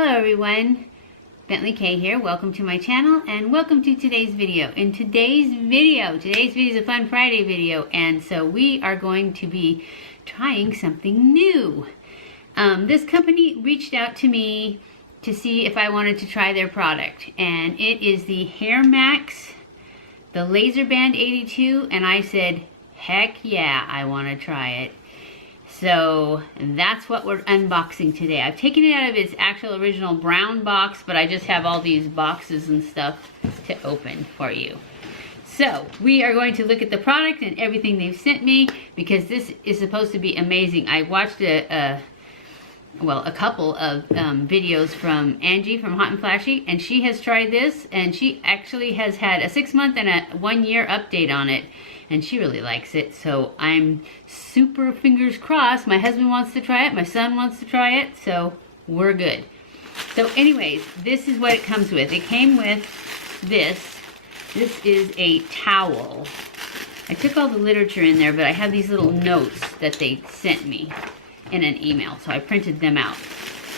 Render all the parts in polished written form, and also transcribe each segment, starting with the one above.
Hello everyone, BentlyK here. Welcome to my channel and welcome to today's video. In today's video is a Fun Friday video, and so we are going to be trying something new. This company reached out to me to see if I wanted to try their product, and it is the HairMax, the Laser Band 82, and I said, heck yeah, I want to try it. So that's what we're unboxing today. I've taken it out of its actual original brown box, but I just have all these boxes and stuff to open for you. So we are going to look at the product and everything they've sent me, because this is supposed to be amazing. I watched a couple of videos from Angie from Hot and Flashy, and she has tried this, and she actually has had a 6-month and a 1-year update on it, and she really likes it. So I'm super fingers crossed. My husband wants to try it, my son wants to try it, so we're good. So anyways, this is what it comes with. It came with this. This is a towel. I took all the literature in there, but I have these little notes that they sent me in an email, so I printed them out.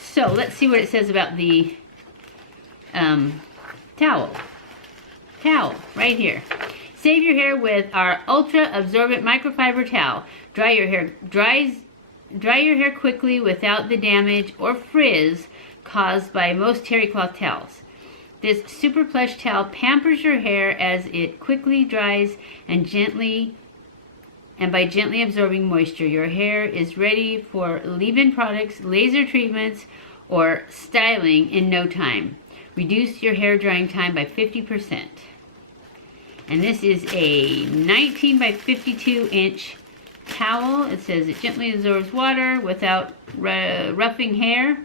So let's see what it says about the towel. Towel, right here. Save your hair with our ultra absorbent microfiber towel. Dry your hair quickly without the damage or frizz caused by most terry cloth towels. This super plush towel pampers your hair as it quickly dries and by gently absorbing moisture, your hair is ready for leave-in products, laser treatments, or styling in no time. Reduce your hair drying time by 50%. And this is a 19 by 52 inch towel. It says it gently absorbs water without roughing hair,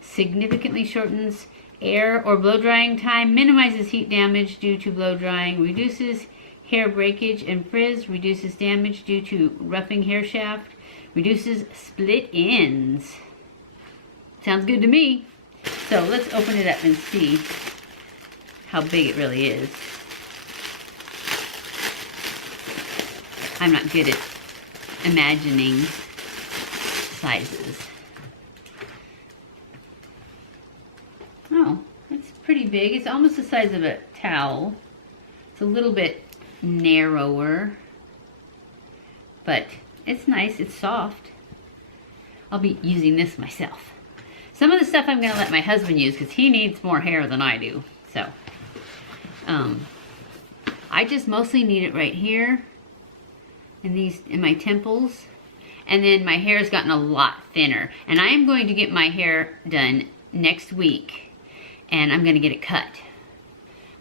significantly shortens air or blow drying time, minimizes heat damage due to blow drying, reduces hair breakage and frizz, reduces damage due to roughing hair shaft, reduces split ends. Sounds good to me. So let's open it up and see how big it really is. I'm not good at imagining sizes. Oh, it's pretty big. It's almost the size of a towel. It's a little bit narrower, but it's nice. It's soft. I'll be using this myself. Some of the stuff I'm going to let my husband use because he needs more hair than I do. So, I just mostly need it right here in my temples, and then my hair has gotten a lot thinner, and I am going to get my hair done next week, and I'm going to get it cut.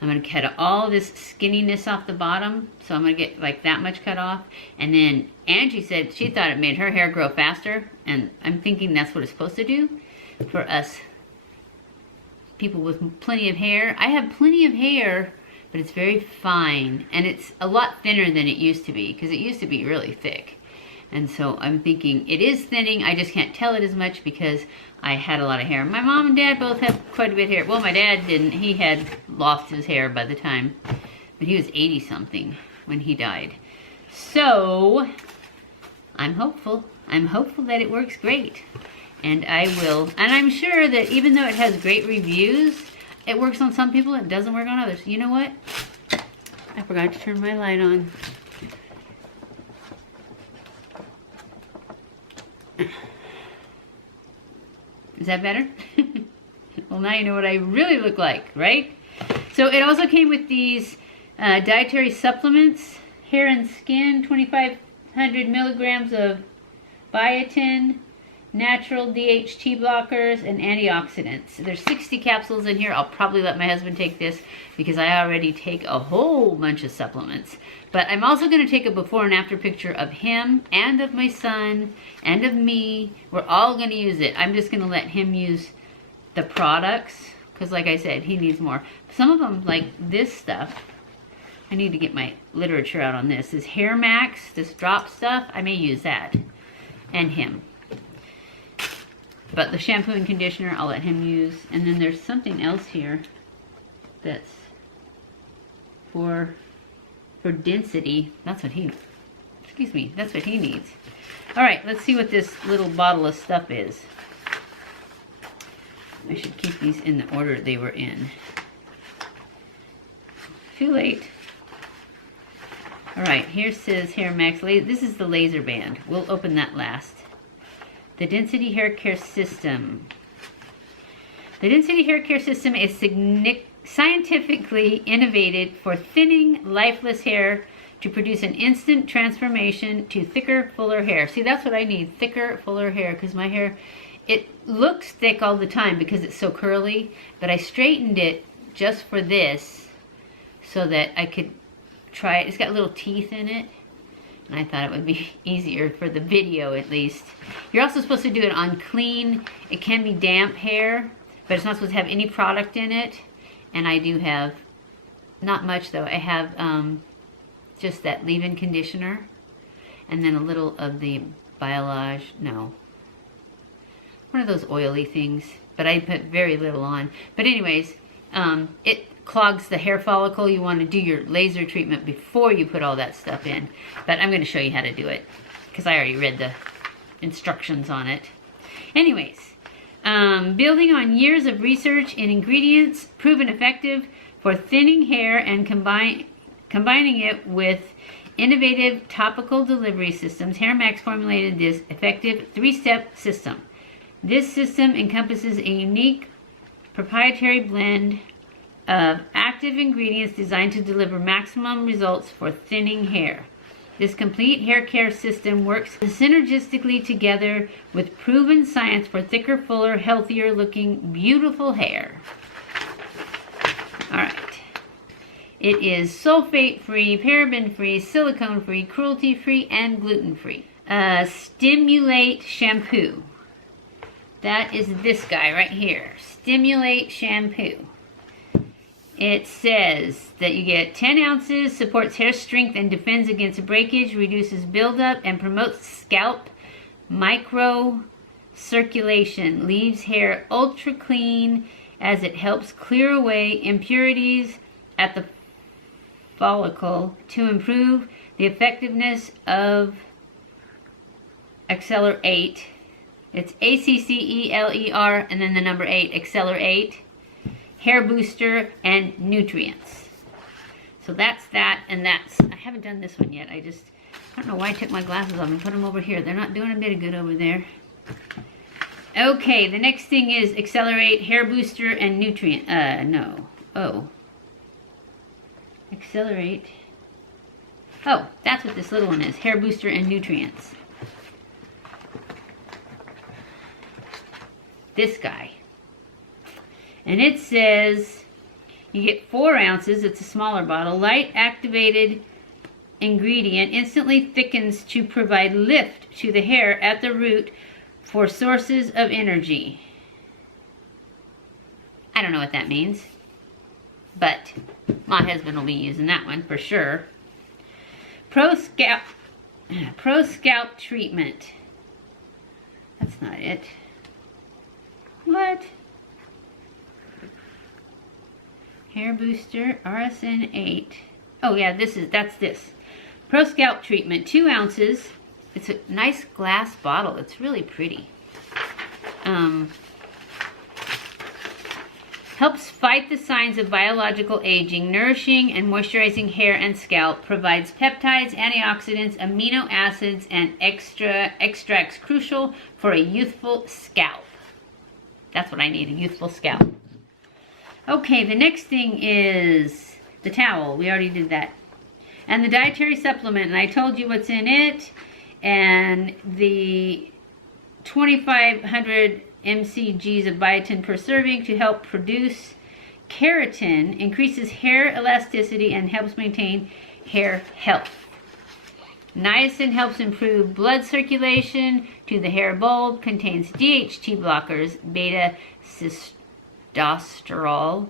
I'm going to cut all this skinniness off the bottom, so I'm going to get like that much cut off. And then Angie said she thought it made her hair grow faster, and I'm thinking that's what it's supposed to do for us people with plenty of hair. I have plenty of hair, but it's very fine, and it's a lot thinner than it used to be, because it used to be really thick. And so I'm thinking it is thinning. I just can't tell it as much because I had a lot of hair. My mom and dad both have quite a bit of hair. Well, my dad didn't. He had lost his hair by the time, but he was 80 something when he died. So I'm hopeful. I'm hopeful that it works great. And I'm sure that even though it has great reviews, it works on some people, it doesn't work on others. You know what? I forgot to turn my light on. Is that better? Well, now you know what I really look like, right? So it also came with these dietary supplements, hair and skin, 2,500 milligrams of biotin, natural DHT blockers, and antioxidants. There's 60 capsules in here. I'll probably let my husband take this because I already take a whole bunch of supplements. But I'm also going to take a before and after picture of him and of my son and of me. We're all going to use it. I'm just going to let him use the products because, like I said, he needs more. Some of them, like this stuff, I need to get my literature out on this. This HairMax, this drop stuff, I may use that. And him. But the shampoo and conditioner, I'll let him use. And then there's something else here that's for density. That's what he needs. All right, let's see what this little bottle of stuff is. I should keep these in the order they were in. Too late. Alright, here says HairMax Laser. This is the laser band. We'll open that last. The Density Hair Care System. The Density Hair Care System is scientifically innovated for thinning lifeless hair to produce an instant transformation to thicker, fuller hair. See, that's what I need, thicker, fuller hair, because my hair, it looks thick all the time because it's so curly, but I straightened it just for this so that I could try it. It's got little teeth in it, and I thought it would be easier for the video at least. You're also supposed to do it on clean, it can be damp hair, but it's not supposed to have any product in it. And I do have, not much though, I have just that leave-in conditioner, and then a little of the one of those oily things, but I put very little on. But anyways, it clogs the hair follicle. You want to do your laser treatment before you put all that stuff in. But I'm going to show you how to do it, because I already read the instructions on it. Anyways, building on years of research in ingredients proven effective for thinning hair and combining it with innovative topical delivery systems, HairMax formulated this effective 3-step system. This system encompasses a unique proprietary blend of active ingredients designed to deliver maximum results for thinning hair. This complete hair care system works synergistically together with proven science for thicker, fuller, healthier looking, beautiful hair. Alright. It is sulfate-free, paraben-free, silicone-free, cruelty-free, and gluten-free. Stimulate Shampoo. That is this guy right here. Stimulate Shampoo. It says that you get 10 ounces, supports hair strength and defends against breakage, reduces buildup, and promotes scalp microcirculation, leaves hair ultra clean as it helps clear away impurities at the follicle to improve the effectiveness of Accelerate. It's ACCELER and then the number 8, Accelerate. Hair booster and nutrients. So that's that, and that's, I haven't done this one yet. I don't know why I took my glasses off and put them over here. They're not doing a bit of good over there. Okay, the next thing is Accelerate, hair booster, and nutrient. Accelerate. Oh, that's what this little one is. Hair booster and nutrients. This guy. And it says you get 4 ounces, it's a smaller bottle. Light activated ingredient instantly thickens to provide lift to the hair at the root for sources of energy. I don't know what that means, but my husband will be using that one for sure. Pro Scalp Treatment. That's not it. What? Hair Booster, RSN 8. Oh yeah, that's this. Pro Scalp Treatment, 2 ounces. It's a nice glass bottle. It's really pretty. Helps fight the signs of biological aging, nourishing and moisturizing hair and scalp, provides peptides, antioxidants, amino acids, and extracts crucial for a youthful scalp. That's what I need, a youthful scalp. Okay, the next thing is the towel. We already did that. And the dietary supplement, and I told you what's in it. And the 2,500 mcgs of biotin per serving to help produce keratin, increases hair elasticity, and helps maintain hair health. Niacin helps improve blood circulation to the hair bulb, contains DHT blockers, beta sitosterol,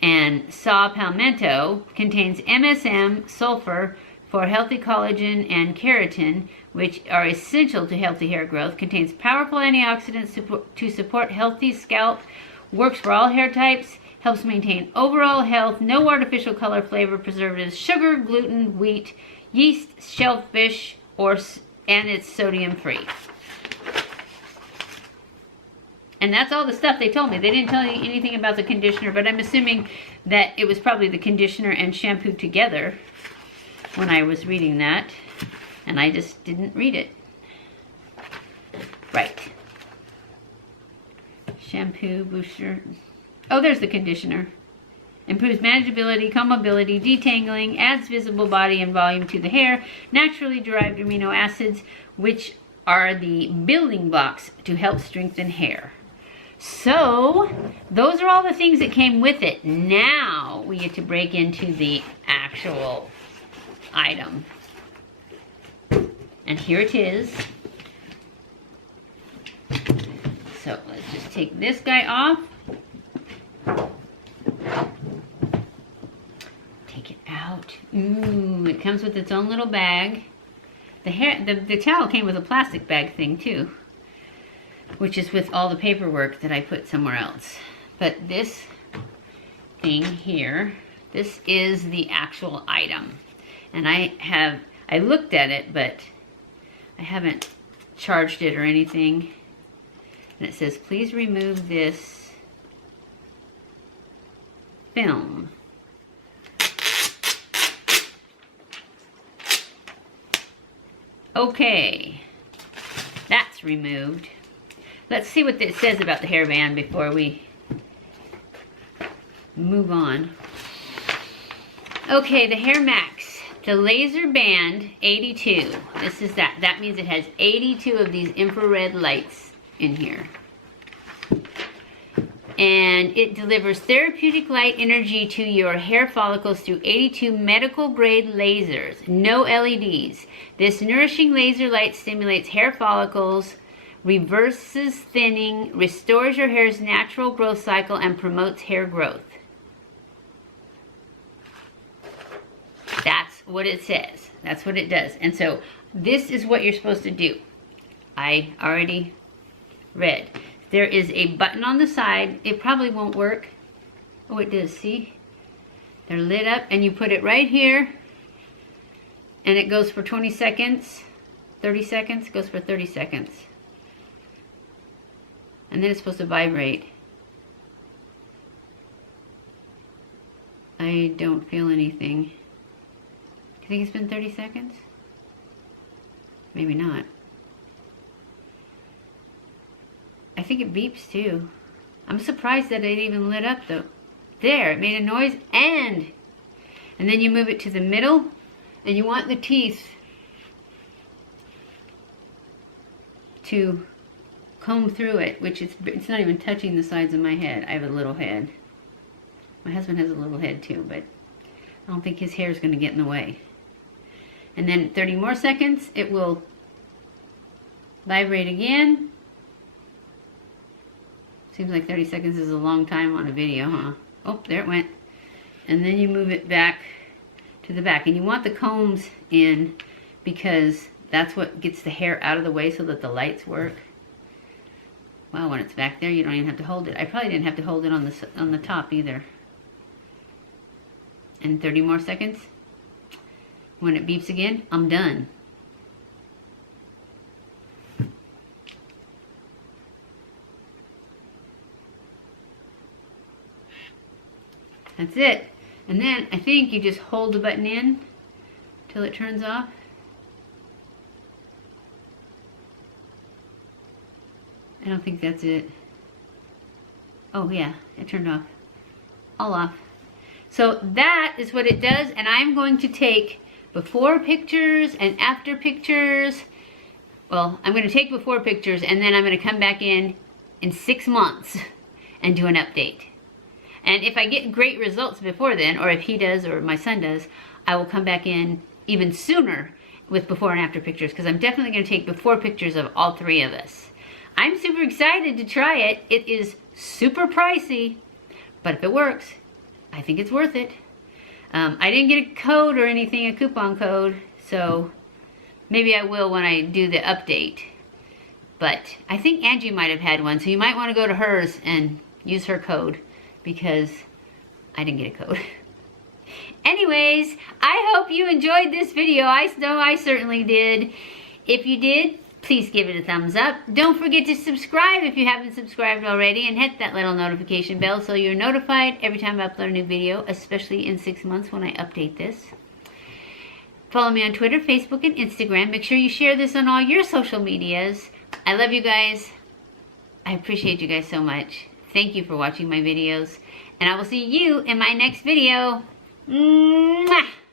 and saw palmetto, contains MSM, sulfur for healthy collagen and keratin, which are essential to healthy hair growth, contains powerful antioxidants to support healthy scalp, works for all hair types, helps maintain overall health, no artificial color, flavor, preservatives, sugar, gluten, wheat, yeast, shellfish, and it's sodium free. And that's all the stuff they told me. They didn't tell me anything about the conditioner, but I'm assuming that it was probably the conditioner and shampoo together when I was reading that. And I just didn't read it. Right. Shampoo, booster. Oh, there's the conditioner. Improves manageability, combability, detangling, adds visible body and volume to the hair, naturally derived amino acids, which are the building blocks to help strengthen hair. So, those are all the things that came with it. Now, we get to break into the actual item. And here it is. So, let's just take this guy off. Take it out. Ooh, it comes with its own little bag. The towel came with a plastic bag thing too, which is with all the paperwork that I put somewhere else. But this thing here, this is the actual item. And I looked at it, but I haven't charged it or anything. And it says, please remove this film. Okay, that's removed. Let's see what it says about the hairband before we move on. Okay, the HairMax, the Laser Band 82. This is that. That means it has 82 of these infrared lights in here. And it delivers therapeutic light energy to your hair follicles through 82 medical grade lasers, no LEDs. This nourishing laser light stimulates hair follicles, reverses thinning, restores your hair's natural growth cycle, and promotes hair growth. That's what it says. That's what it does. And so this is what you're supposed to do. I already read. There is a button on the side. It probably won't work. Oh, it does, see? They're lit up, and you put it right here, and it goes for 20 seconds, 30 seconds, goes for 30 seconds. And then it's supposed to vibrate. I don't feel anything. Do you think it's been 30 seconds? Maybe not. I think it beeps too. I'm surprised that it even lit up though. There, it made a noise, and then you move it to the middle, and you want the teeth to comb through it, which it's not even touching the sides of my head. I have a little head. My husband has a little head too, but I don't think his hair is going to get in the way. And then 30 more seconds, it will vibrate again. Seems like 30 seconds is a long time on a video, huh? Oh, there it went. And then you move it back to the back. And you want the combs in because that's what gets the hair out of the way so that the lights work. Wow, when it's back there, you don't even have to hold it. I probably didn't have to hold it on the top either. And 30 more seconds. When it beeps again, I'm done. That's it. And then I think you just hold the button in till it turns off. I don't think that's it. Oh yeah, it turned off. All off. So that is what it does, and I'm going to take before pictures and after pictures. Well, I'm going to take before pictures, and then I'm going to come back in 6 months and do an update. And if I get great results before then, or if he does or my son does, I will come back in even sooner with before and after pictures, because I'm definitely going to take before pictures of all 3 of us. I'm super excited to try it. It is super pricey, but if it works, I think it's worth it. I didn't get a code or anything, a coupon code, so maybe I will when I do the update. But I think Angie might have had one, so you might want to go to hers and use her code, because I didn't get a code. Anyways, I hope you enjoyed this video. I know I certainly did. If you did, please give it a thumbs up. Don't forget to subscribe if you haven't subscribed already, and hit that little notification bell so you're notified every time I upload a new video, especially in 6 months when I update this. Follow me on Twitter, Facebook, and Instagram. Make sure you share this on all your social medias. I love you guys. I appreciate you guys so much. Thank you for watching my videos, and I will see you in my next video. Mwah!